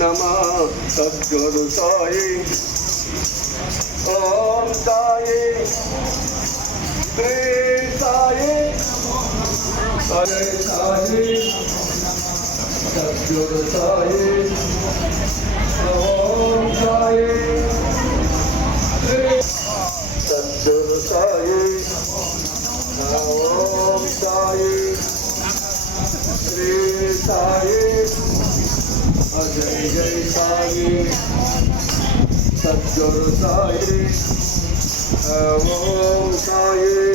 नमः सद्गुरु साई ओम साई श्री साई हरे साई सद्गुरु साई ओम साई सद्गुरु साई ओम साई श्री साई जय जय साई सद्गुरु साई ओम साई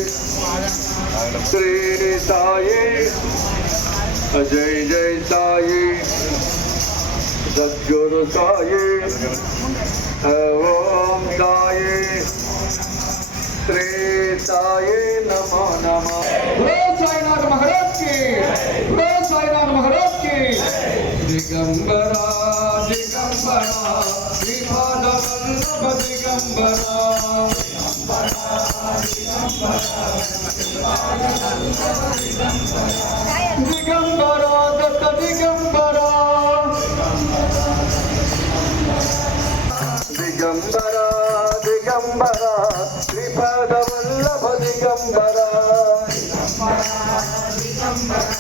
श्री साई जय जय साई सद्गुरु साई ओम साई श्री साई नमो नमः। साईनाथ महाराज की, साईनाथ महाराज की। दिगंबरा दिगंबरा श्रीपाद वल्लभ दिगंबरा दिगंबरा दत्त दिगंबरा दिगंबरा दिगंबरा श्रीपाद वल्लभ दिगंबरा दिगंबरा